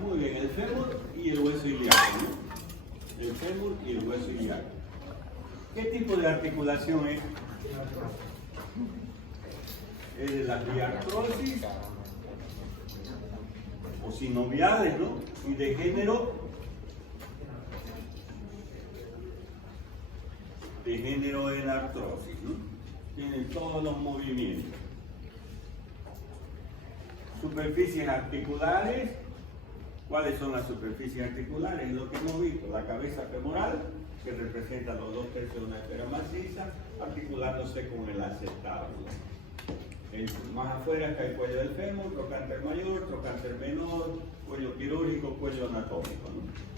Muy bien, el fémur y el hueso ilíaco, ¿no? El fémur y el hueso ilíaco. ¿Qué tipo de articulación es? Es de las diartrosis o sinoviales, ¿no? Y de género en artrosis, ¿no? Tienen todos los movimientos. Superficies articulares. ¿Cuáles son las superficies articulares? Lo que hemos visto, la cabeza femoral, que representa los 2/3 de una esfera maciza, articulándose con el acetábulo. Más afuera está el cuello del fémur, trocánter mayor, trocánter menor, cuello quirúrgico, cuello anatómico, ¿no?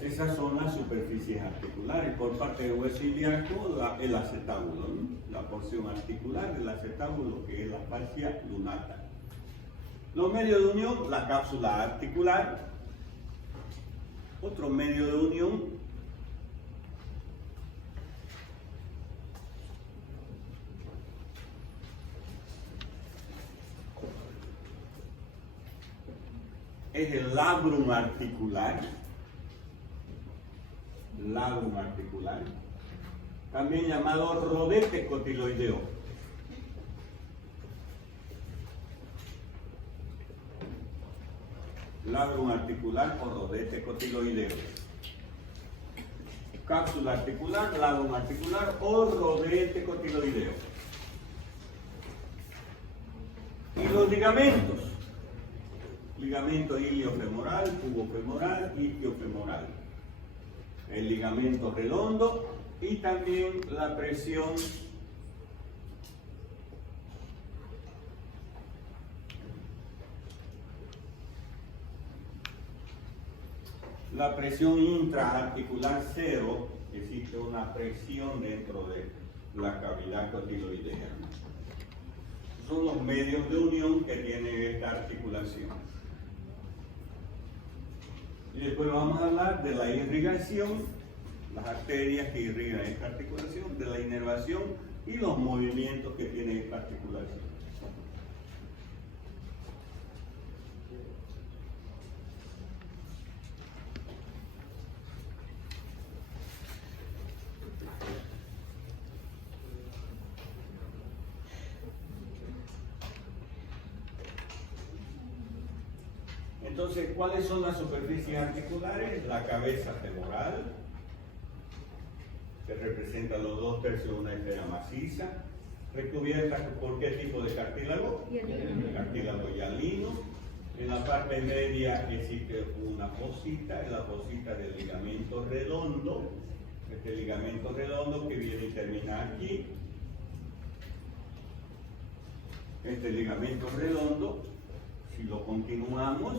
Esas son las superficies articulares. Por parte del hueso ilíaco, el acetábulo, ¿no? La porción articular del acetábulo, que es la fascia lunata. Los medios de unión, la cápsula articular. Otro medio de unión, es el labrum articular. Labrum articular, también llamado rodete cotiloideo. Labrum articular o rodete cotiloideo. Cápsula articular, labrum articular o rodete cotiloideo. Y los ligamentos. Ligamento iliofemoral, pubofemoral, isquiofemoral. El ligamento redondo y también la presión intraarticular cero. Existe una presión dentro de la cavidad cotiloidea. Son los medios de unión que tiene esta articulación. Y después vamos a hablar de la irrigación, las arterias que irrigan esta articulación, de la inervación y los movimientos que tiene esta articulación. Entonces, ¿cuáles son las superficies articulares? La cabeza femoral, que representa los 2/3 de una esfera maciza, recubierta por qué tipo de cartílago? Cartílago hialino. En la parte media existe una fosita, es la fosita del ligamento redondo, este ligamento redondo que viene y termina aquí. Este ligamento redondo, si lo continuamos,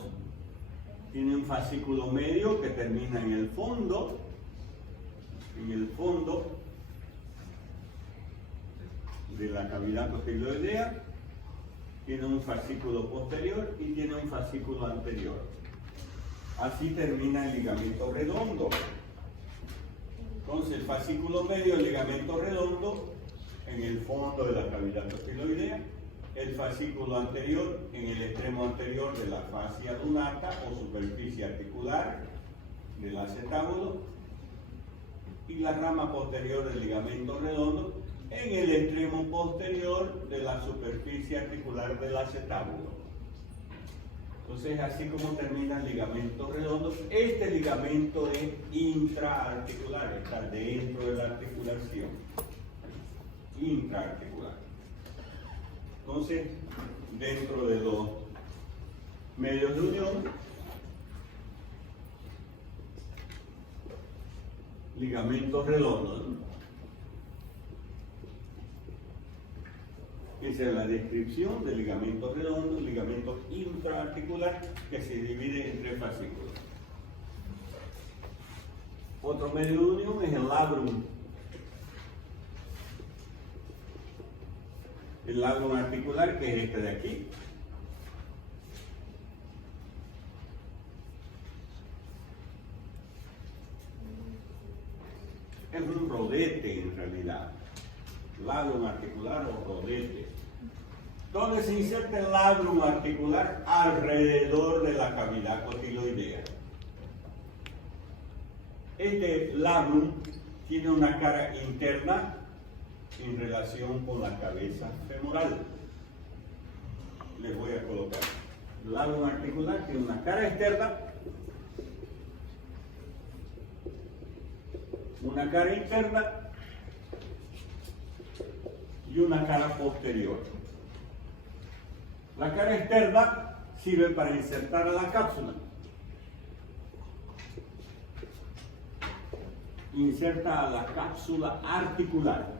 tiene un fascículo medio que termina en el fondo de la cavidad cotiloidea, tiene un fascículo posterior y tiene un fascículo anterior. Así termina el ligamento redondo. Entonces el fascículo medio, el ligamento redondo, en el fondo de la cavidad cotiloidea, el fascículo anterior en el extremo anterior de la fascia lunata o superficie articular del acetábulo y la rama posterior del ligamento redondo en el extremo posterior de la superficie articular del acetábulo. Entonces, así como termina el ligamento redondo, este ligamento es intraarticular, está dentro de la articulación. Intraarticular. Entonces, dentro de los medios de unión, ligamentos redondos, ¿no? Esa es la descripción del ligamento redondo, ligamento intraarticular que se divide en 3 fascículos. Otro medio de unión es el labrum. El labrum articular, que es este de aquí. Es un rodete en realidad. Labrum articular o rodete. donde se inserta el labrum articular alrededor de la cavidad cotiloidea. Este labrum tiene una cara interna en relación con la cabeza femoral. Les voy a colocar. El labrum articular tiene una cara externa, una cara interna y una cara posterior. La cara externa sirve para insertar la cápsula. Inserta a la cápsula articular.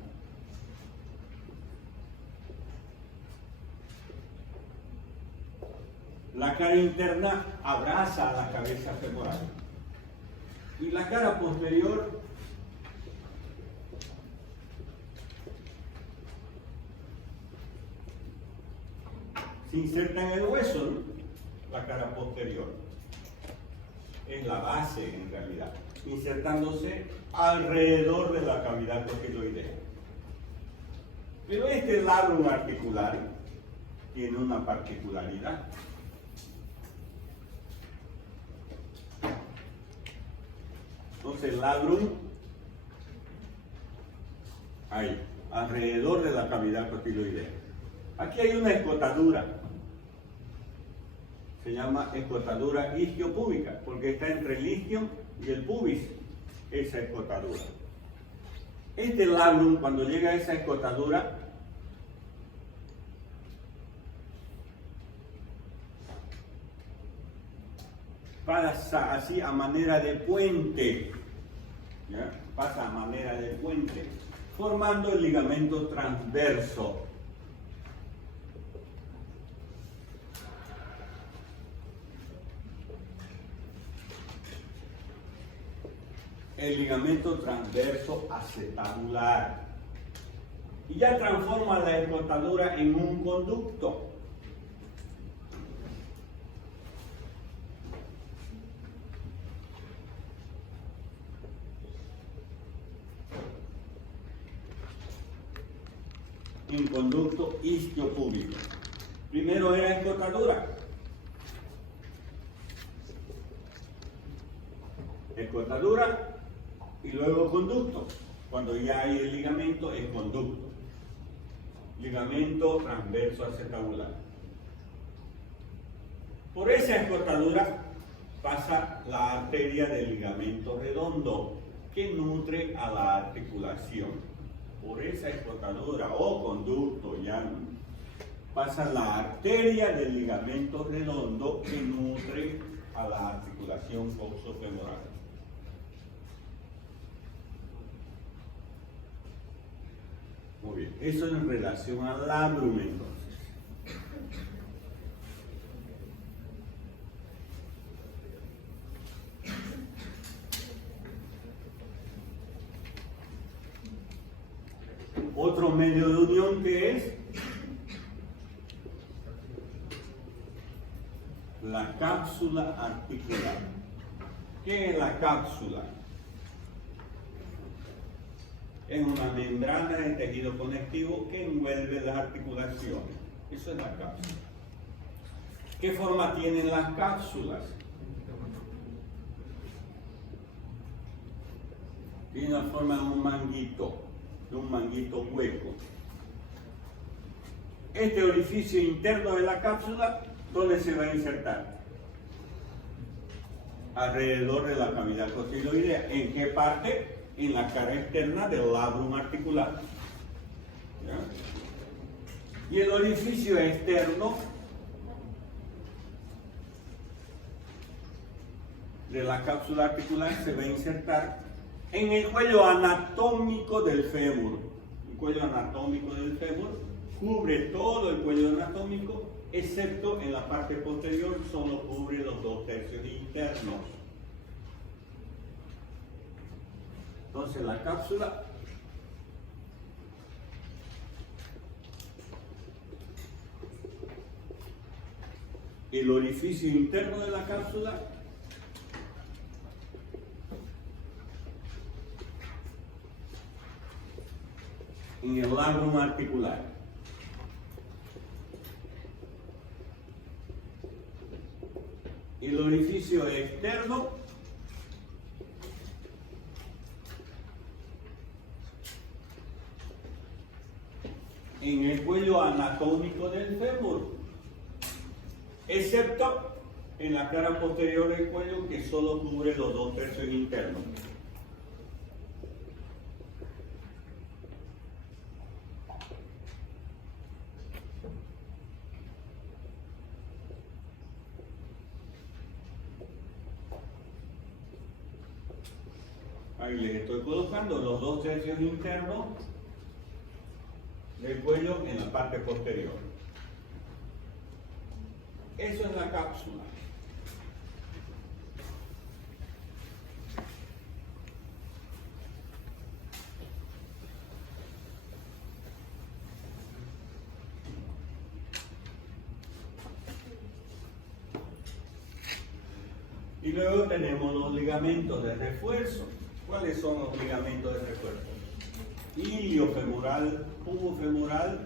La cara interna abraza a la cabeza femoral. Y la cara posterior se inserta en el hueso, ¿no? La cara posterior. Es la base en realidad, insertándose alrededor de la cavidad cotiloidea. Pero este labrum articular tiene una particularidad. Entonces el labrum, ahí, alrededor de la cavidad cotiloidea. Aquí hay una escotadura. Se llama escotadura isquiopúbica, porque está entre el isquio y el pubis, esa escotadura. Este labrum, cuando llega a esa escotadura, pasa así a manera de puente, ¿ya? Pasa a manera de puente, formando el ligamento transverso. El ligamento transverso acetabular. Y ya transforma la escotadura en un conducto. En conducto isquiopúbico. Primero era escotadura. Escotadura y luego conducto. Cuando ya hay el ligamento es conducto. Ligamento transverso acetabular. Por esa escotadura pasa la arteria del ligamento redondo que nutre a la articulación. Por esa escotadura o conducto ya pasa la arteria del ligamento redondo que nutre a la articulación coxofemoral. Muy bien, eso en relación al labrum entonces. Otro medio de unión que es la cápsula articular. ¿Qué es la cápsula? Es una membrana de tejido conectivo que envuelve las articulaciones. Eso es la cápsula. ¿Qué forma tienen las cápsulas? Tiene la forma de un manguito hueco. Este orificio interno de la cápsula, ¿dónde se va a insertar? Alrededor de la cavidad cotiloidea. ¿En qué parte? En la cara externa del labrum articular. ¿Ya? Y el orificio externo de la cápsula articular se va a insertar en el cuello anatómico del fémur. El cuello anatómico del fémur cubre todo el cuello anatómico, excepto en la parte posterior, solo cubre los 2/3 internos. Entonces la cápsula el orificio interno de la cápsula en el labrum articular. el orificio externo en el cuello anatómico del fémur, excepto en la cara posterior del cuello que solo cubre los 2/3 internos. Ahí les estoy colocando los 2/3 internos del cuello en la parte posterior. Eso es la cápsula. Y luego tenemos los ligamentos de refuerzo. ¿Cuáles son los ligamentos de refuerzo? Iliofemoral, pubofemoral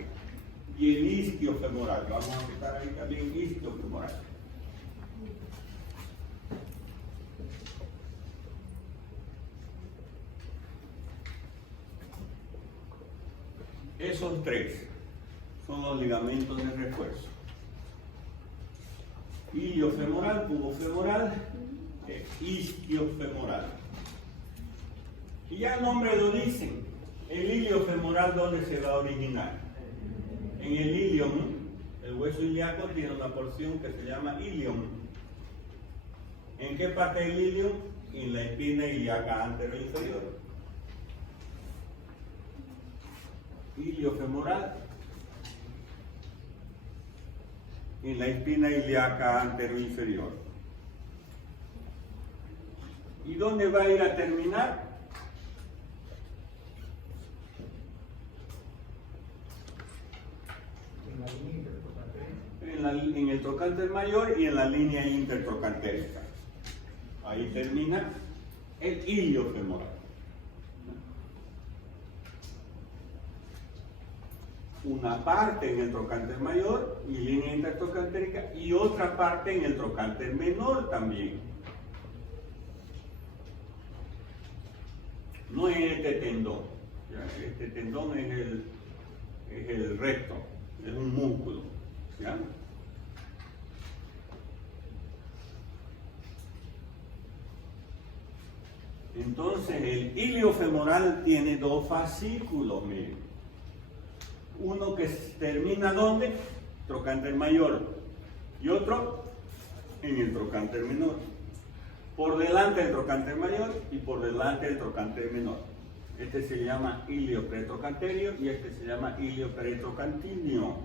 y el isquiofemoral. Vamos a quitar ahí también isquiofemoral. Esos tres son los ligamentos de refuerzo. Iliofemoral, pubofemoral e isquiofemoral. Y ya el nombre lo dicen. El iliofemoral, ¿dónde se va a originar? En el ilium. El hueso ilíaco tiene una porción que se llama ilium. ¿En qué parte del ilium? En la espina ilíaca anteroinferior. Iliofemoral en la espina ilíaca anteroinferior. ¿Y dónde va a ir a terminar? En el trocánter mayor y en la línea intertrocantérica. Ahí termina el iliofemoral. Una parte en el trocánter mayor y línea intertrocantérica y otra parte en el trocánter menor también. No es este tendón. Este tendón es el recto, es un músculo. ¿Ya? Entonces el iliofemoral tiene dos fascículos, miren. Uno que termina ¿dónde? Trocánter mayor y otro en el trocánter menor. Por delante del trocánter mayor y por delante del trocánter menor. Este se llama ilio pretrocanterio y este se llama ilio pretrocantinio.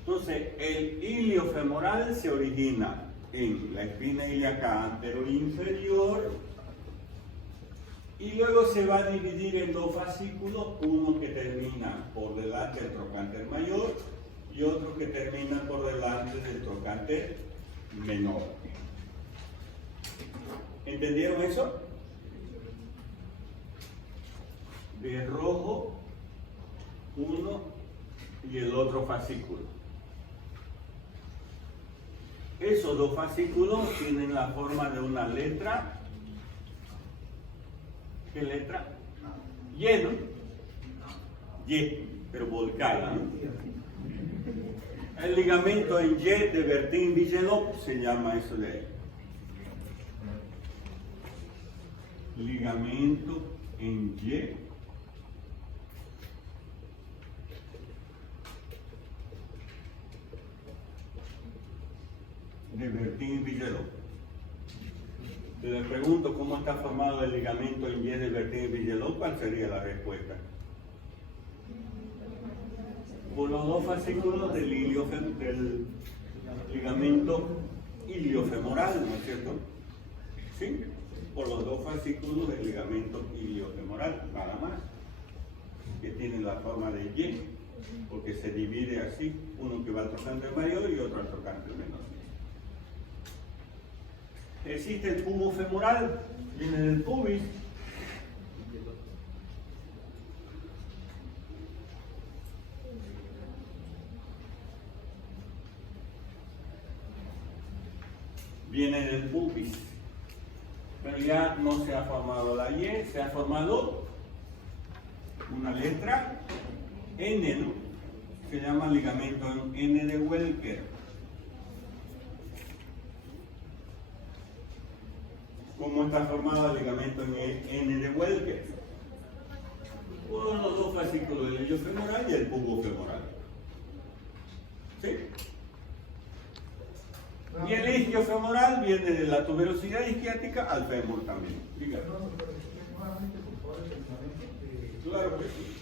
Entonces el iliofemoral se origina en la espina ilíaca anteroinferior y luego se va a dividir en dos fascículos, uno que termina por delante del trocánter mayor y otro que termina por delante del trocánter menor. ¿Entendieron eso? De rojo uno y el otro fascículo. Esos dos fascículos tienen la forma de una letra. ¿Qué letra? Y, ¿no? Y, pero volcada, ¿no? El ligamento en Y de Bertin-Bigelow se llama eso de ahí. Ligamento en Y de Bertin-Bigelow. Les pregunto cómo está formado el ligamento en Y de Bertin-Bigelow, ¿cuál sería la respuesta? Por los dos fascículos del ligamento iliofemoral, ¿no es cierto? ¿Sí? Por los dos fascículos del ligamento iliofemoral, nada más, que tiene la forma de Y, porque se divide así, uno que va al trocánter mayor y otro al trocánter menor. Existe el pubo femoral, viene del pubis. viene del pubis, pero ya no se ha formado la Y, se ha formado una letra N, ¿no? Se llama ligamento N de Welker. ¿Cómo está formado el ligamento N de Welker? Uno de los dos fascículos del ilio femoral y el pubo femoral. ¿Sí? Y el isquio femoral viene de la tuberosidad isquiática al fémur también. Dígame. Claro que sí.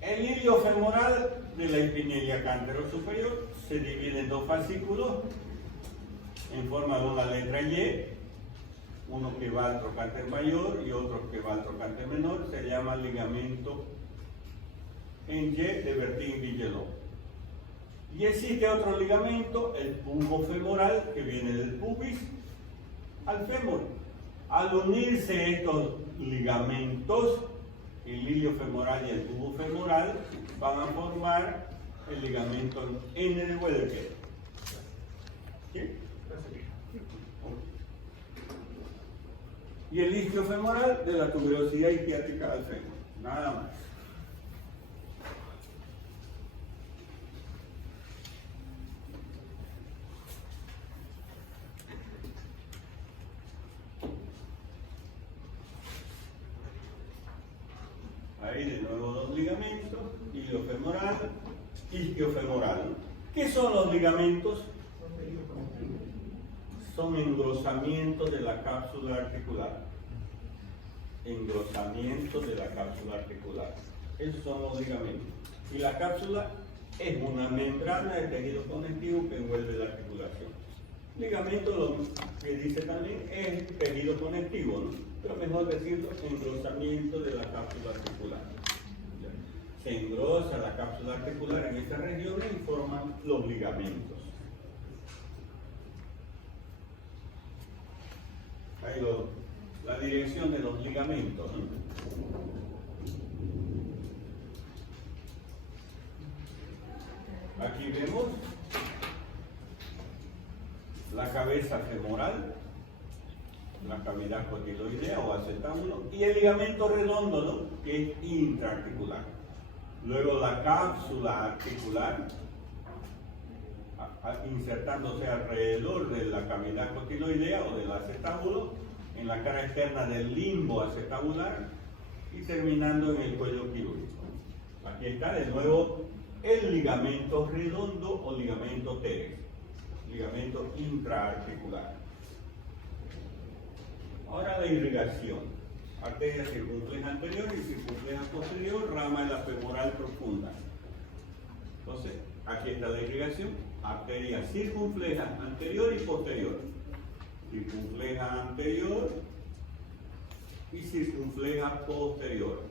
El ilio femoral de la espinelia cántero superior se divide en dos fascículos en forma de una letra Y, uno que va al trocánter mayor y otro que va al trocánter menor, se llama ligamento en Y de Bertin-Villedot. Y existe otro ligamento, el pubo femoral, que viene del pubis al fémur. Al unirse estos ligamentos, el ilio femoral y el pubo femoral van a formar el ligamento N de Welker. ¿Sí? Y el isquio femoral de la tuberosidad isquiática al fémur. Nada más. Ahí de nuevo dos ligamentos, ilio femoral, isquio femoral. ¿Qué son los ligamentos? Son engrosamientos de la cápsula articular. Engrosamientos de la cápsula articular. Esos son los ligamentos. Y la cápsula es una membrana de tejido conectivo que envuelve la articulación. Ligamento, lo que dice también, es tejido conectivo, ¿no? Pero mejor decirlo, engrosamiento de la cápsula articular. Se engrosa la cápsula articular en esta región y forman los ligamentos. Ahí la dirección de los ligamentos, ¿no? Aquí vemos la cabeza femoral, la cavidad cotiloidea o acetábulo, y el ligamento redondo, ¿no? Que es intraarticular. Luego la cápsula articular, insertándose alrededor de la cavidad cotiloidea o del acetábulo, en la cara externa del limbo acetabular y terminando en el cuello quirúrgico. Aquí está de nuevo el ligamento redondo o ligamento teres, ligamento intraarticular. Ahora la irrigación. Arteria circunfleja anterior y circunfleja posterior, rama de la femoral profunda. Entonces, aquí está la irrigación. Arteria circunfleja anterior y posterior. Circunfleja anterior y circunfleja posterior.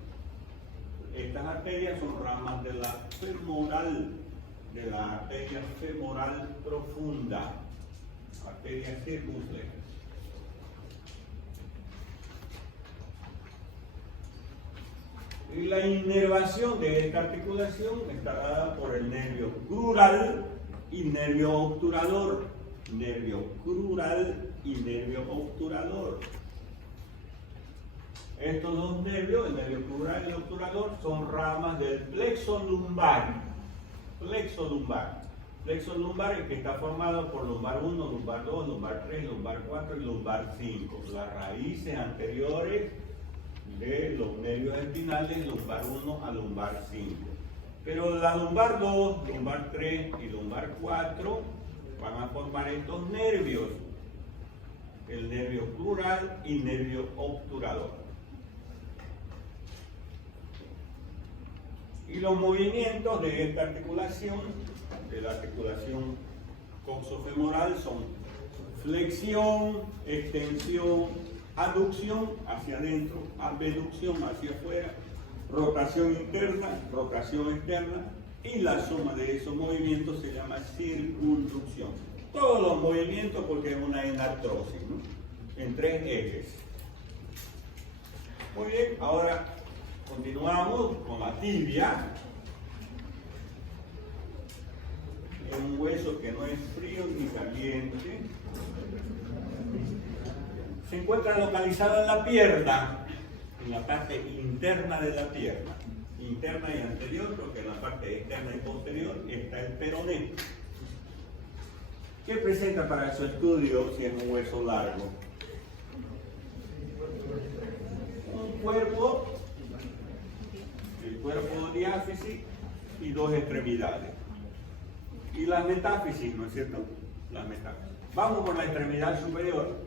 Estas arterias son ramas de la femoral, de la arteria femoral profunda. Arteria circunfleja. Y la inervación de esta articulación está dada por el nervio crural y nervio obturador. Nervio crural y nervio obturador. Estos dos nervios, el nervio crural y el obturador, son ramas del plexo lumbar. Plexo lumbar. Plexo lumbar es que está formado por lumbar 1, lumbar 2, lumbar 3, lumbar 4 y lumbar 5. Las raíces anteriores de los nervios espinales, lumbar 1 a lumbar 5. Pero la lumbar 2, lumbar 3 y lumbar 4 van a formar estos nervios, el nervio crural y nervio obturador. Y los movimientos de esta articulación, de la articulación coxofemoral, son flexión, extensión, aducción hacia adentro, abducción hacia afuera, rotación interna, rotación externa, y la suma de esos movimientos se llama circunducción. Todos los movimientos porque es una enartrosis, ¿no? En 3 ejes. Muy bien, ahora continuamos con la tibia. es un hueso que no es frío ni caliente. Se encuentra localizado en la pierna, en la parte interna de la pierna. Interna y anterior, porque en la parte externa y posterior está el peroné. ¿Qué presenta para su estudio si es un hueso largo? Un cuerpo, el cuerpo diáfisis y dos extremidades. Y las metáfisis, ¿no es cierto? Las metáfisis. Vamos con la extremidad superior.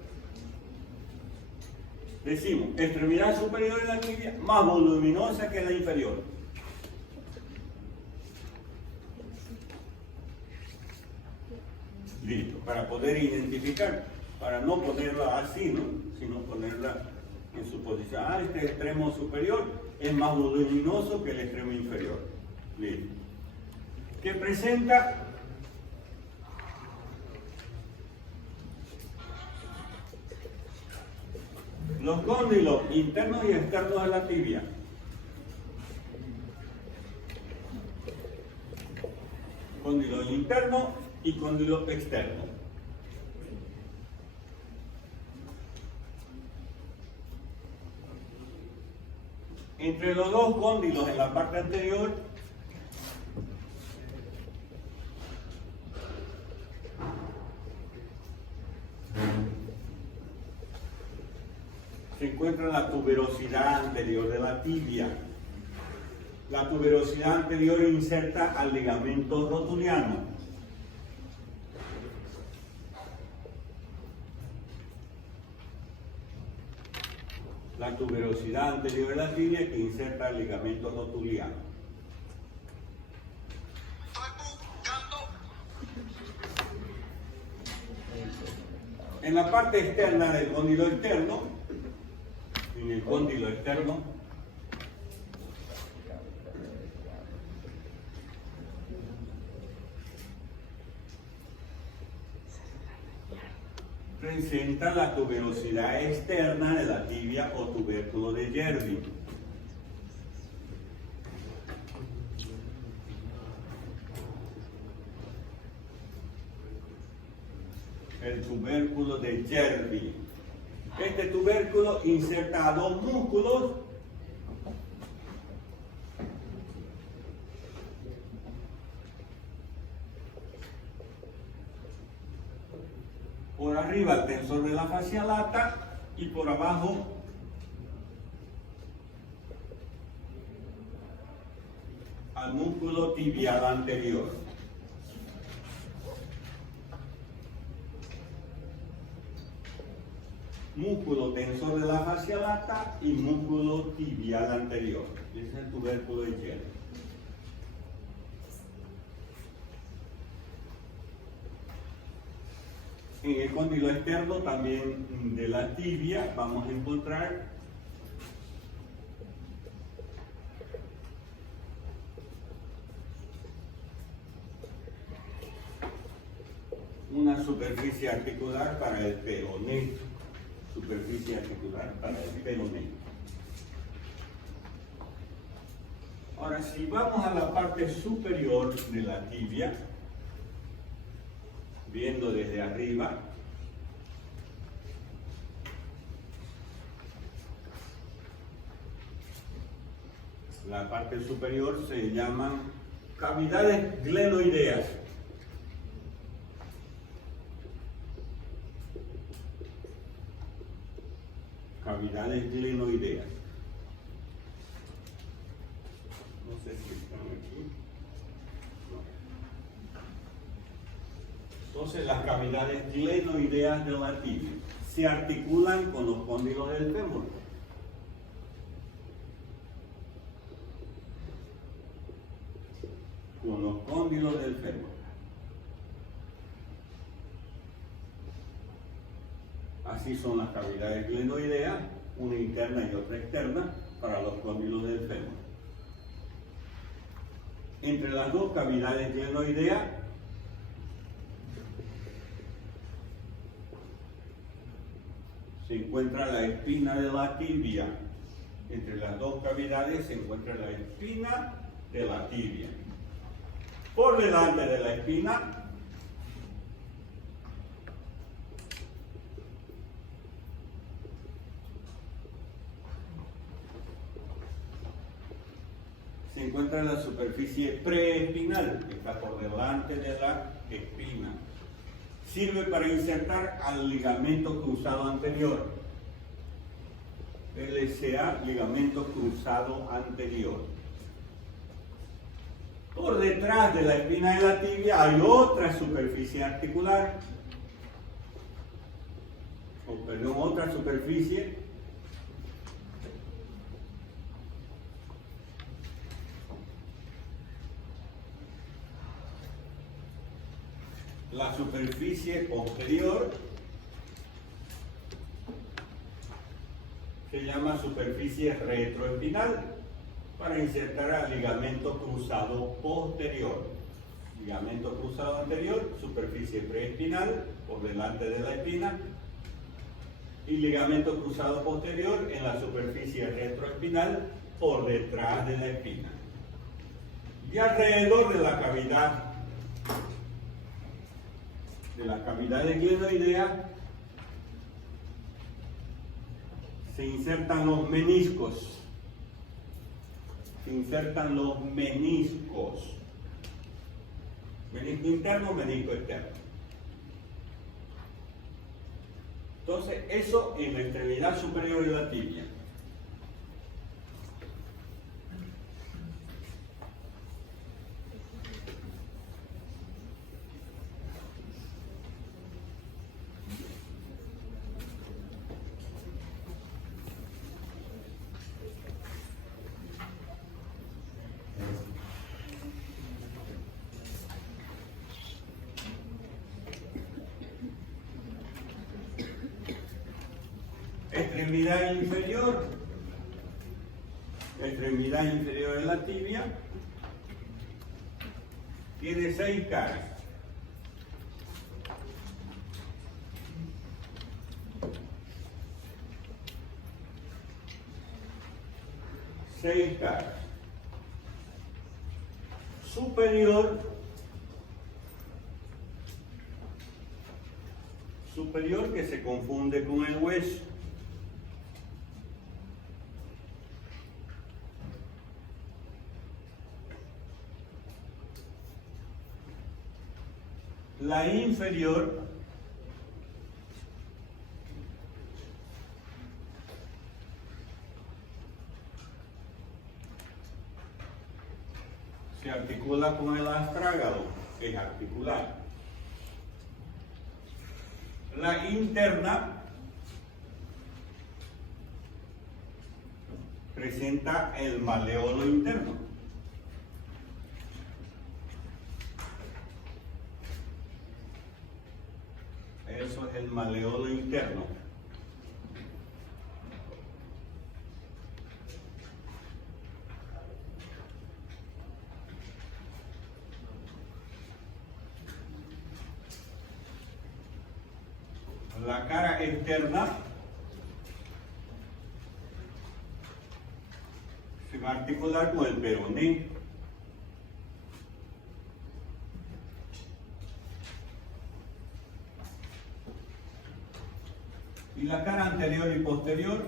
Decimos, extremidad superior de la tibia más voluminosa que la inferior. Listo, para poder identificar, para no ponerla así, ¿no? Sino ponerla en su posición. Ah, este extremo superior es más voluminoso que el extremo inferior. Listo. ¿Qué presenta? Los cóndilos internos y externos de la tibia. Cóndilo interno y cóndilo externo. Entre los dos cóndilos en la parte anterior se encuentra la tuberosidad anterior de la tibia. La tuberosidad anterior inserta al ligamento rotuliano. La tuberosidad anterior de la tibia que inserta al ligamento rotuliano. En la parte externa del cóndilo externo, en el cóndilo externo, presenta la tuberosidad externa de la tibia o tubérculo de Yerby. El tubérculo de Yerby. Este tubérculo inserta a dos músculos por arriba el tensor de la fascia lata y por abajo al músculo tibial anterior. Músculo tensor de la fascia lata y músculo tibial anterior. Ese es el tubérculo de Yerby. En el cóndilo externo también de la tibia vamos a encontrar una superficie articular para el peroné. Superficie articular para el peroné. Ahora, si vamos a la parte superior de la tibia, viendo desde arriba, la parte superior se llaman cavidades glenoideas. Cavidades glenoideas. No sé si están aquí. No. Entonces las cavidades glenoideas de la tibia se articulan con los cóndilos del fémur. Con los cóndilos del fémur. Así son las cavidades glenoideas, una interna y otra externa, para los cóndilos del fémur. Entre las dos cavidades glenoideas se encuentra la espina de la tibia. Entre las dos cavidades se encuentra la espina de la tibia. por delante de la espina. Se encuentra en la superficie preespinal, que está por delante de la espina. Sirve para insertar al ligamento cruzado anterior. LCA, ligamento cruzado anterior. Por detrás de la espina de la tibia hay otra superficie articular, otra superficie la superficie posterior se llama superficie retroespinal para insertar al ligamento cruzado posterior. Ligamento cruzado anterior, superficie preespinal por delante de la espina, y ligamento cruzado posterior en la superficie retroespinal por detrás de la espina. Y alrededor de la cavidad glenoidea se insertan los meniscos. Menisco interno, menisco externo. Entonces, eso en la extremidad superior de la tibia. Extremidad inferior de la tibia tiene 6 caras. Superior que se confunde con el hueso. La inferior se articula con el astrágalo, que es articular. La interna presenta el maleolo interno. Eso es el maleolo interno. La cara externa se va a articular con el peroné. Y la cara anterior y posterior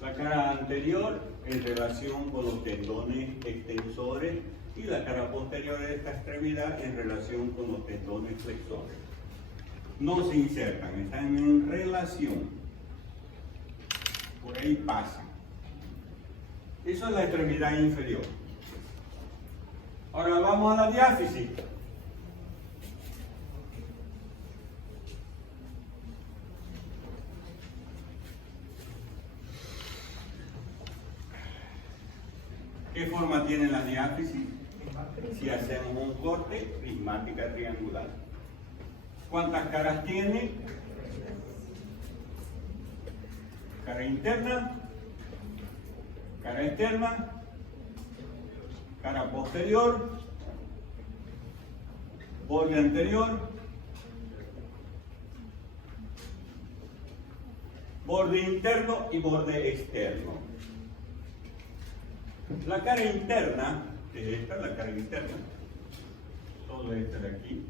la cara anterior en relación con los tendones extensores y la cara posterior de esta extremidad en relación con los tendones flexores. No se insertan, están en relación. Por ahí pasan. Eso es la extremidad inferior. Ahora vamos a la diáfisis. ¿Qué forma tiene la diáfisis? Si hacemos un corte, prismática triangular. ¿Cuántas caras tiene? Cara interna, cara externa, cara posterior, borde anterior, borde interno y borde externo. La cara interna, esta es la cara interna, solo esta de aquí.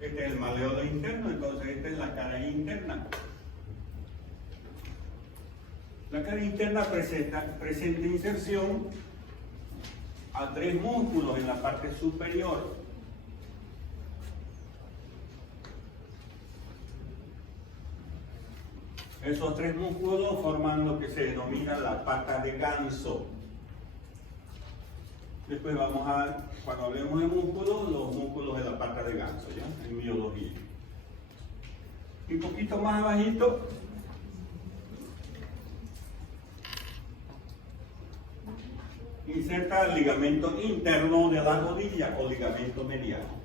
Este es el maleolo interno, entonces esta es la cara interna. La cara interna presenta inserción a 3 músculos en la parte superior. Esos 3 músculos forman lo que se denomina la pata de ganso. Después vamos a, cuando hablemos de músculos, los músculos de la pata de ganso, ¿ya? En biología. Y un poquito más abajito, inserta el ligamento interno de la rodilla o ligamento mediano.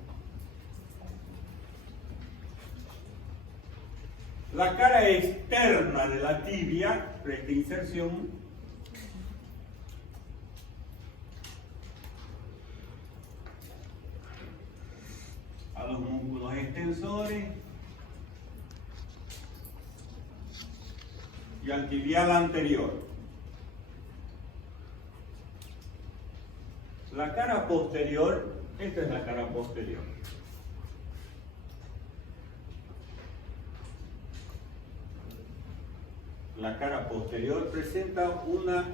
La cara externa de la tibia presta inserción a los músculos extensores y al tibial anterior. La cara posterior, esta es la cara posterior. La cara posterior presenta una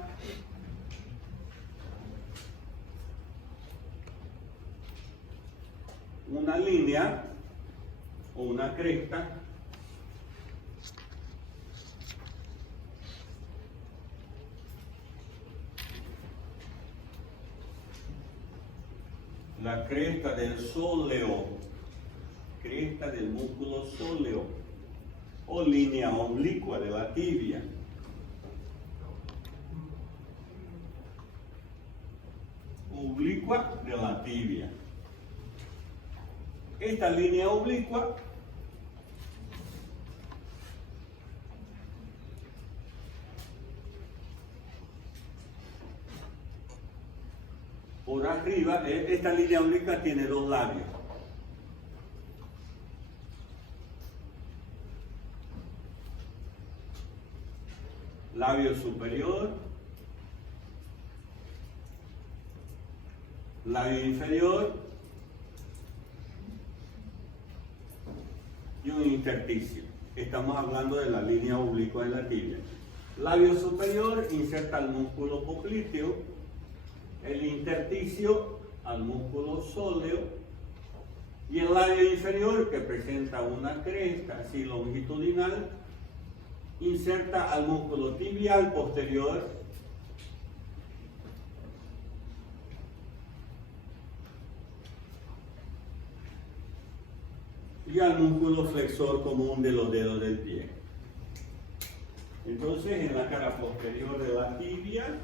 línea o una cresta la cresta del sóleo, cresta del músculo sóleo o línea oblicua de la tibia. Oblicua de la tibia. Esta línea oblicua por arriba, esta línea oblicua tiene 2 labios. Labio superior, labio inferior y un intersticio. Estamos hablando de la línea oblicua de la tibia. Labio superior inserta el músculo popliteo, el intersticio al músculo sóleo y el labio inferior, que presenta una cresta así longitudinal, inserta al músculo tibial posterior y al músculo flexor común de los dedos del pie. Entonces, en la cara posterior de la tibia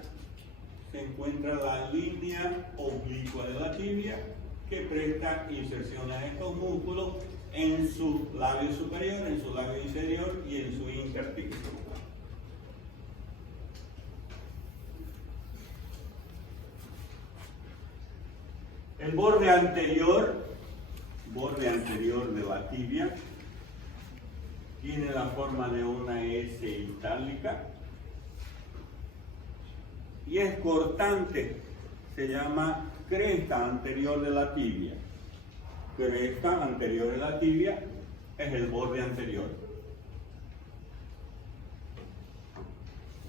se encuentra la línea oblicua de la tibia que presta inserciones a estos músculos en su labio superior, en su labio inferior y en su intersticio. El borde anterior de la tibia tiene la forma de una S itálica y es cortante, se llama cresta anterior de la tibia. Cresta anterior de la tibia es el borde anterior.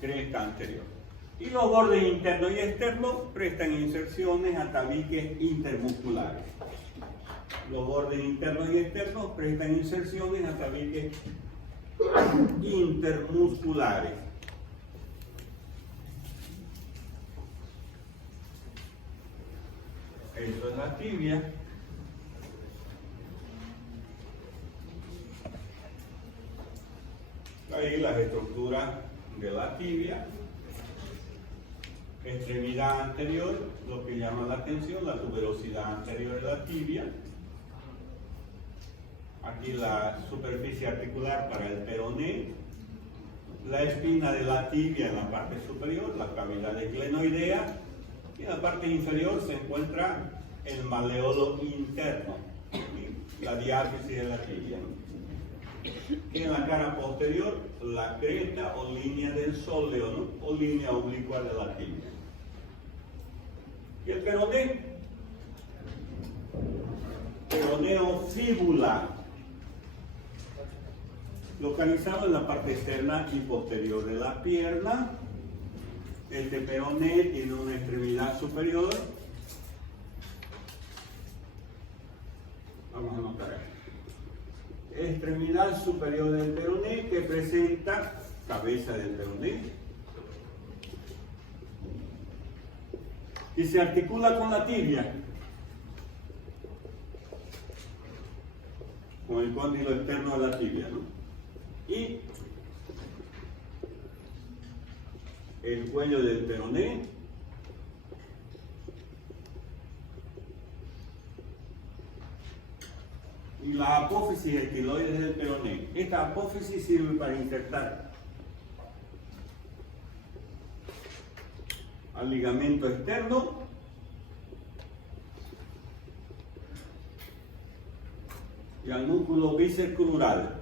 Cresta anterior. Y los bordes internos y externos prestan inserciones a tabiques intermusculares. Los bordes internos y externos prestan inserciones a tabiques intermusculares. Esto es la tibia. Ahí las estructuras de la tibia. Extremidad anterior, lo que llama la atención, la tuberosidad anterior de la tibia. aquí la superficie articular para el peroné, la espina de la tibia en la parte superior, la cavidad glenoidea, y en la parte inferior se encuentra el maleolo interno, la diáfisis de la tibia. Y en la cara posterior, la cresta o línea del sóleo, ¿no? O línea oblicua de la tibia. Y el peroné, peroneo fíbula, localizado en la parte externa y posterior de la pierna. Este peroné tiene una extremidad superior. Vamos a anotar aquí. Extremidad superior del peroné que presenta cabeza del peroné y se articula con la tibia, con el cóndilo externo de la tibia, ¿no? Y el cuello del peroné y la apófisis estiloides del peroné. Esta apófisis sirve para insertar al ligamento externo y al músculo bíceps crural.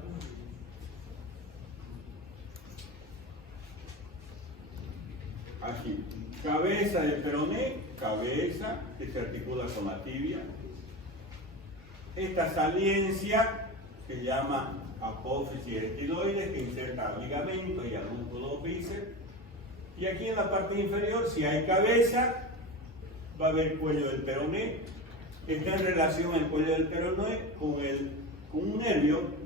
Aquí, cabeza del peroné, cabeza que se articula con la tibia. Esta saliencia se llama apófisis estiloides que inserta al ligamento y al músculo bíceps. Y aquí en la parte inferior, si hay cabeza, va a haber cuello del peroné. Está en relación el cuello del peroné con un nervio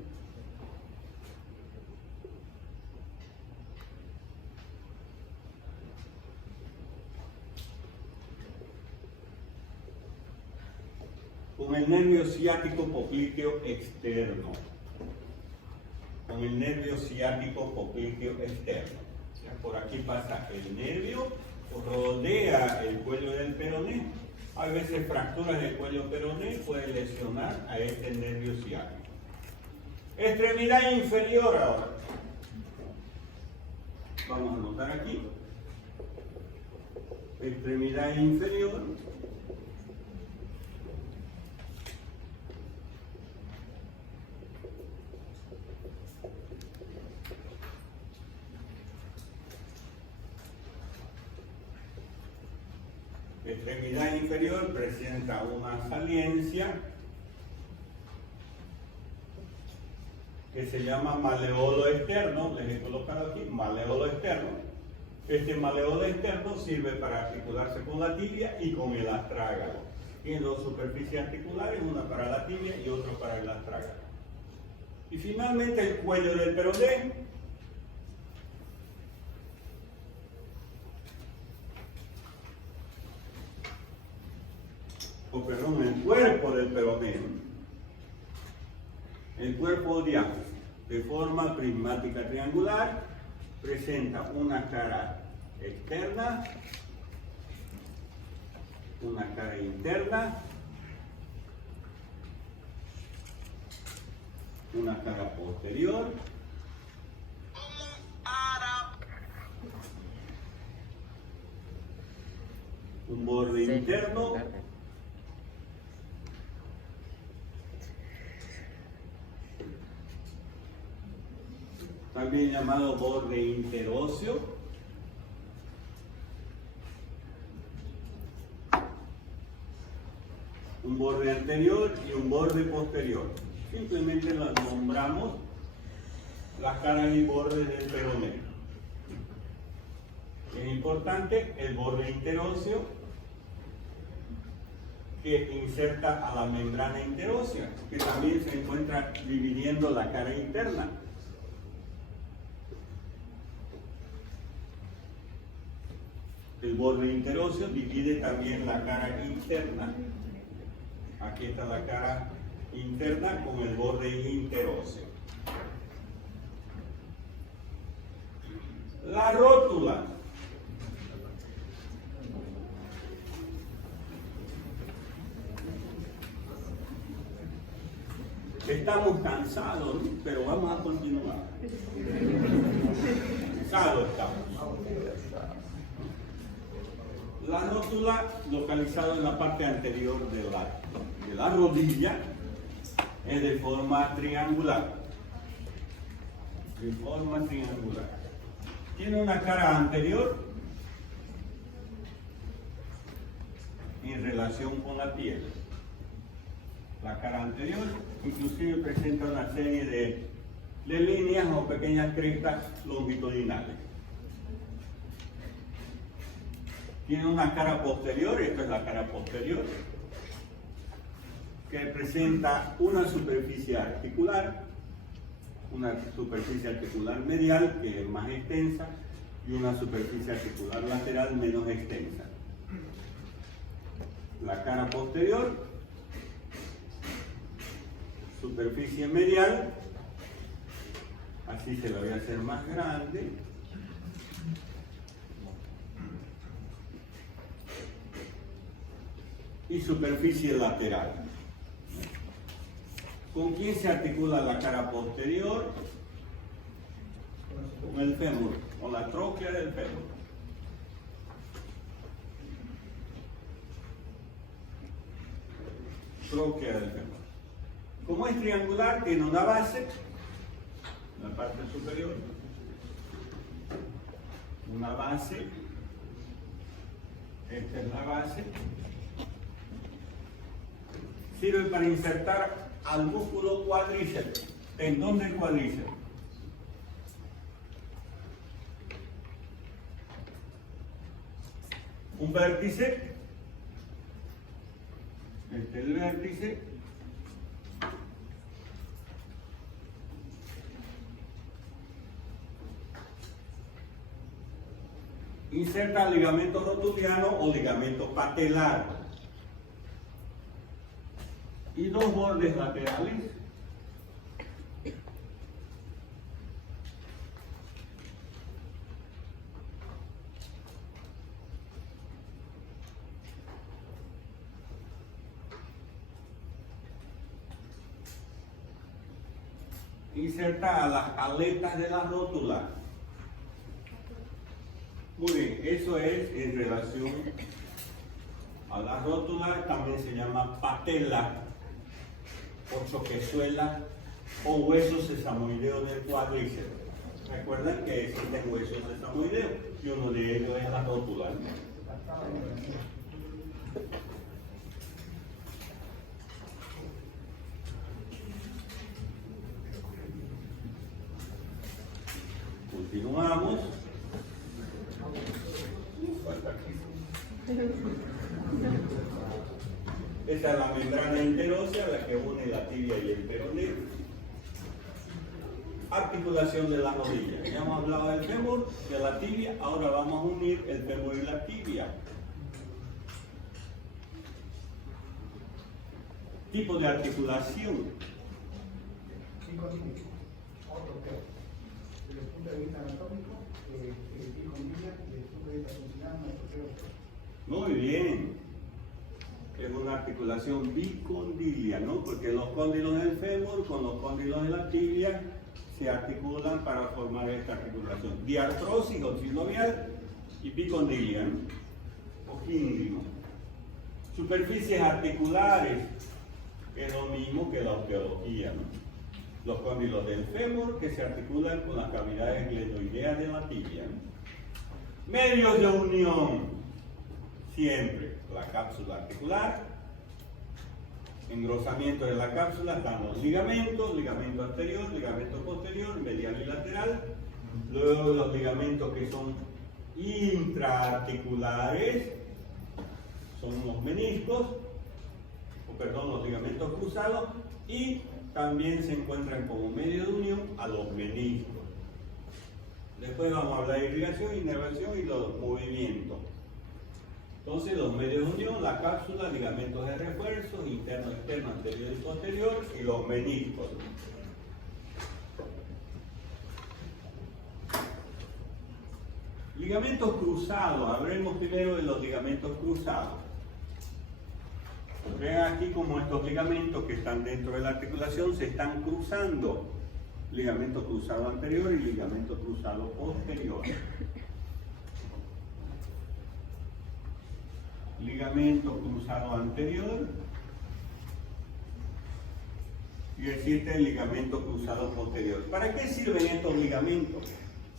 con el nervio ciático popliteo externo. Con el nervio ciático popliteo externo. Por aquí pasa el nervio, rodea el cuello del peroné. A veces fracturas del cuello peroné pueden lesionar a este nervio ciático. Extremidad inferior ahora. Vamos a anotar aquí. Extremidad inferior. Extremidad inferior presenta una saliencia que se llama maleolo externo. Les he colocado aquí maleolo externo. Este maleolo externo sirve para articularse con la tibia y con el astrágalo. Tiene dos superficies articulares, una para la tibia y otra para el astrágalo. Y finalmente el cuello del peroné. Perdón, el cuerpo del peroné, el cuerpo diáfisis, de forma prismática triangular, presenta una cara externa, una cara interna, una cara posterior, un borde interno, también llamado borde interóseo, un borde anterior y un borde posterior. Simplemente las nombramos las caras y bordes del peroné. Es importante el borde interóseo que inserta a la membrana interósea, que también se encuentra dividiendo la cara interna. El borde interóseo divide también la cara interna. Aquí está la cara interna con el borde interóseo. La rótula. Estamos cansados, ¿no? Pero vamos a continuar. Cansados estamos. La rótula localizada en la parte anterior de la rodilla es de forma triangular. De forma triangular. Tiene una cara anterior en relación con la piel. La cara anterior inclusive presenta una serie de líneas o pequeñas crestas longitudinales. Tiene una cara posterior, esta es la cara posterior, que presenta una superficie articular medial que es más extensa y una superficie articular lateral menos extensa. La cara posterior, superficie medial, así se la voy a hacer más grande. Y superficie lateral. ¿Con quién se articula la cara posterior? Con el fémur, con la tróquea del fémur. Tróquea del fémur. Como es triangular, tiene una base, en la parte superior, una base, esta es la base, sirve para insertar al músculo cuádriceps, tendón del cuádriceps. Un vértice, este es el vértice, inserta ligamento rotuliano o ligamento patelar y dos bordes laterales inserta a las aletas de la rótula. Muy bien, eso es en relación a la rótula, también se llama patela o choquezuela o hueso sesamoideo del cuádriceps. Recuerden que existen huesos sesamoideos y uno de ellos es la rótula. Continuamos. Esta es la membrana interósea, la que une la tibia y el peroné. Articulación de la rodilla. Ya hemos hablado del fémur, de la tibia, ahora vamos a unir el fémur y la tibia. Tipo de articulación. Desde el punto de vista anatómico, bicondila, y desde el punto de vista funcional, muy bien. Es una articulación bicondilia, ¿no? Porque los cóndilos del fémur con los cóndilos de la tibia se articulan para formar esta articulación. Diartrosis o sinovial y bicondilia, ¿no? O quíndilo. Superficies articulares es lo mismo que la osteología, ¿no? Los cóndilos del fémur que se articulan con las cavidades glenoideas de la tibia, ¿no? Medios de unión. Siempre la cápsula articular, engrosamiento de la cápsula, están los ligamentos, ligamento anterior, ligamento posterior, medial y lateral, luego los ligamentos que son intraarticulares, son los meniscos, los ligamentos cruzados, y también se encuentran como medio de unión a los meniscos. Después vamos a hablar de irrigación, inervación y los movimientos. Entonces, los medios de unión, la cápsula, ligamentos de refuerzo, interno, externo, anterior y posterior, y los meniscos. Ligamentos cruzados. Hablemos primero de los ligamentos cruzados. Vean aquí como estos ligamentos que están dentro de la articulación se están cruzando. Ligamento cruzado anterior y ligamento cruzado posterior. Ligamento cruzado anterior y existe el ligamento cruzado posterior. ¿Para qué sirven estos ligamentos?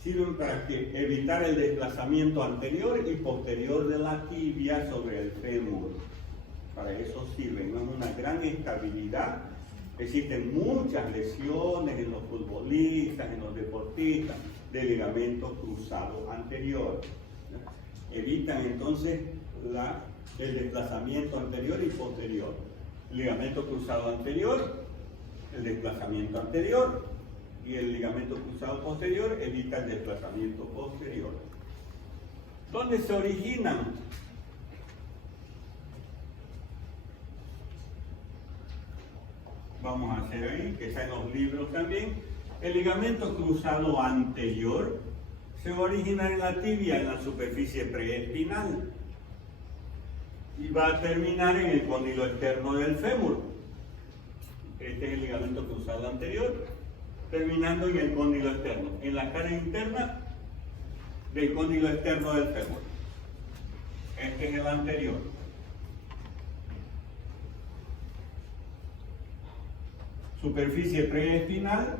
Sirven para evitar el desplazamiento anterior y posterior de la tibia sobre el fémur. Para eso sirven, es una gran estabilidad. Existen muchas lesiones en los futbolistas, en los deportistas, de ligamento cruzado anterior. Evitan entonces el desplazamiento anterior y posterior. Ligamento cruzado anterior, el desplazamiento anterior, y el ligamento cruzado posterior evita el desplazamiento posterior. ¿Dónde se originan? Vamos a hacer ahí, que está en los libros también. El ligamento cruzado anterior se origina en la tibia, en la superficie preespinal, y va a terminar en el cóndilo externo del fémur. Este es el ligamento cruzado anterior, terminando en el cóndilo externo, en la cara interna del cóndilo externo del fémur. Este es el anterior. Superficie preespinal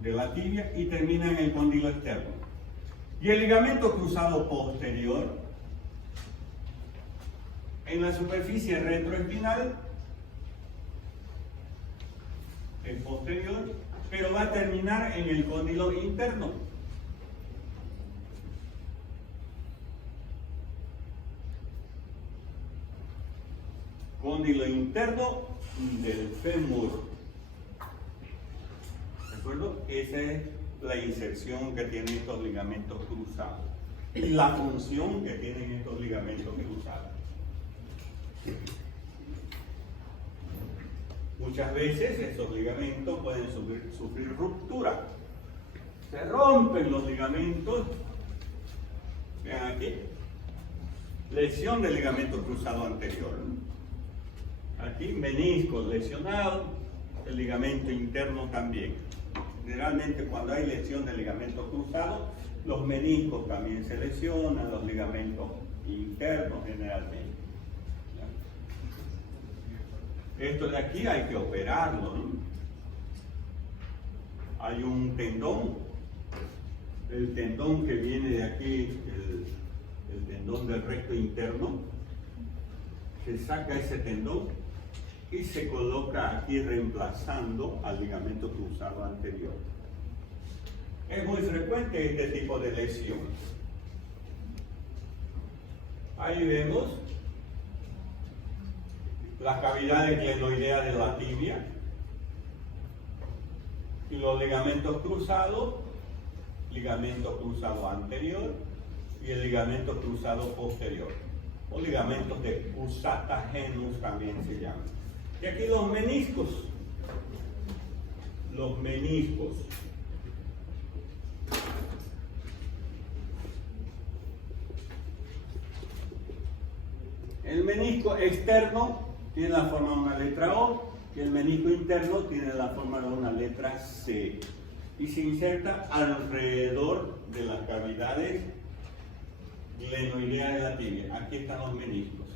de la tibia y termina en el cóndilo externo. Y el ligamento cruzado posterior en la superficie retroespinal, el posterior, pero va a terminar en el cóndilo interno. Cóndilo interno del fémur. ¿De acuerdo? Esa es la inserción que tienen estos ligamentos cruzados y la función que tienen estos ligamentos cruzados. Muchas veces esos ligamentos pueden sufrir ruptura. Se rompen los ligamentos. Vean aquí. Lesión del ligamento cruzado anterior. Aquí meniscos lesionados, el ligamento interno también. Generalmente cuando hay lesión del ligamento cruzado, los meniscos también se lesionan, los ligamentos internos generalmente. Esto de aquí hay que operarlo, ¿no? Hay un tendón, el tendón que viene de aquí, el tendón del recto interno, se saca ese tendón y se coloca aquí reemplazando al ligamento cruzado anterior. Es muy frecuente este tipo de lesión. Ahí vemos las cavidades glenoideas de la tibia y los ligamentos cruzados, ligamento cruzado anterior y el ligamento cruzado posterior, o ligamentos de Cusata genus también se llaman. Y aquí los meniscos. Los meniscos. El menisco externo tiene la forma de una letra O y el menisco interno tiene la forma de una letra C. Y se inserta alrededor de las cavidades glenoideas de la tibia. Aquí están los meniscos.